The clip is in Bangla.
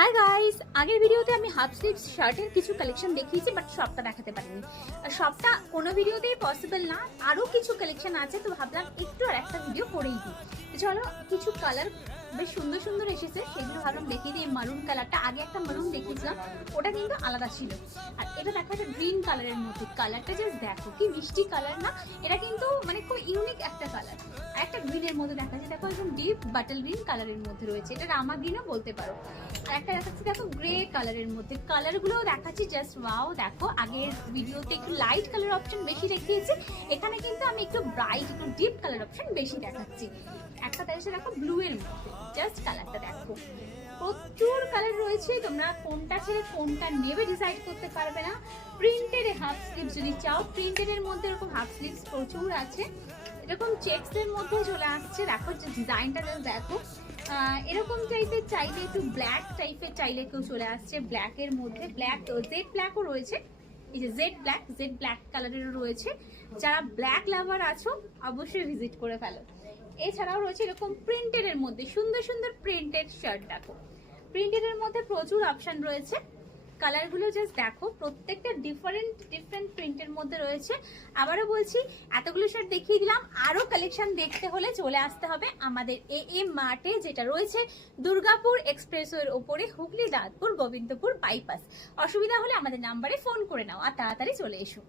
হাই গাইস, আগের ভিডিওতে আমি হাফ স্লিভস শার্টের কিছু কালেকশন দেখিয়েছি, বাট সবটা দেখাতে পারিনি। সবটা কোনো ভিডিওতেই পসিবল না, আরও কিছু কালেকশন আছে, তো ভাবলাম একটু আর একটা ভিডিও করেই দিই। তো চলো, কিছু কালার বেশ সুন্দর সুন্দর এসেছে, সেগুলো ভাবলাম দেখিয়ে দিই। মারুন কালারটা, আগে একটা মারুন দেখিয়েছিলাম, ওটা কিন্তু আলাদা ছিল। আর এটা দেখা যাচ্ছে গ্রিন কালারের মধ্যে, কালারটা জাস্ট দেখো কি মিষ্টি কালার না, এটা কিন্তু মানে খুব ইউনিক একটা কালার। আর একটা গ্রিনের মধ্যে দেখা যাচ্ছে, দেখো একদম ডিপ বাটল গ্রিন কালারের মধ্যে রয়েছে, এটা রামা গ্রিনও বলতে পারো। আর একটা দেখাচ্ছি দেখো গ্রে কালারের মধ্যে, কালারগুলোও দেখাচ্ছি জাস্ট ওয়াও। দেখো আগের ভিডিওতে একটু লাইট কালার অপশন বেশি দেখিয়েছি, এখানে কিন্তু আমি একটু ব্রাইট একটু ডিপ কালার অপশন বেশি দেখাচ্ছি। একটা দেখাচ্ছে দেখো ব্লু এর মধ্যে, জাস্ট কালারটা দেখো, প্রচুর কালার রয়েছে, তোমরা কোনটা ছেড়ে কোনটা নেবে ডিসাইড করতে পারবে না। প্রিন্টেড হাফ স্লিভস যদি চাও, প্রিন্টেড এর মধ্যে এরকম হাফ স্লিভস প্রচুর আছে, এরকম চেকস এর মধ্যে চলে আসছে। দেখো যে ডিজাইনটা দেখো, এরকম টাইপের চাইলে, একটু ব্ল্যাক টাইপের চাইলে কেউ চলে আসছে, ব্ল্যাক এর মধ্যে ব্ল্যাক জেড ব্ল্যাকও রয়েছে, এই যে জেড ব্ল্যাক কালারেরও রয়েছে। যারা ব্ল্যাক লাভার আছো অবশ্যই ভিজিট করে ফেলো। এছাড়াও রয়েছে এরকম প্রিন্টেড এর মধ্যে সুন্দর সুন্দর প্রিন্টেড শার্ট। দেখো প্রিন্টেড এর মধ্যে প্রচুর অপশন রয়েছে, কালারগুলো জাস্ট দেখো, প্রত্যেকটা ডিফারেন্ট প্রিন্টের মধ্যে রয়েছে। আবারও বলছি, এতগুলো শার্ট দেখিয়ে দিলাম, আরো কালেকশন দেখতে হলে চলে আসতে হবে আমাদের এএম মার্টে, যেটা রয়েছে দুর্গাপুর এক্সপ্রেসওয়ের ওপরে, হুগলি দাঁতপুর গোবিন্দপুর বাইপাস। অসুবিধা হলে আমাদের নাম্বারে ফোন করে নাও আর তাড়াতাড়ি চলে এসো।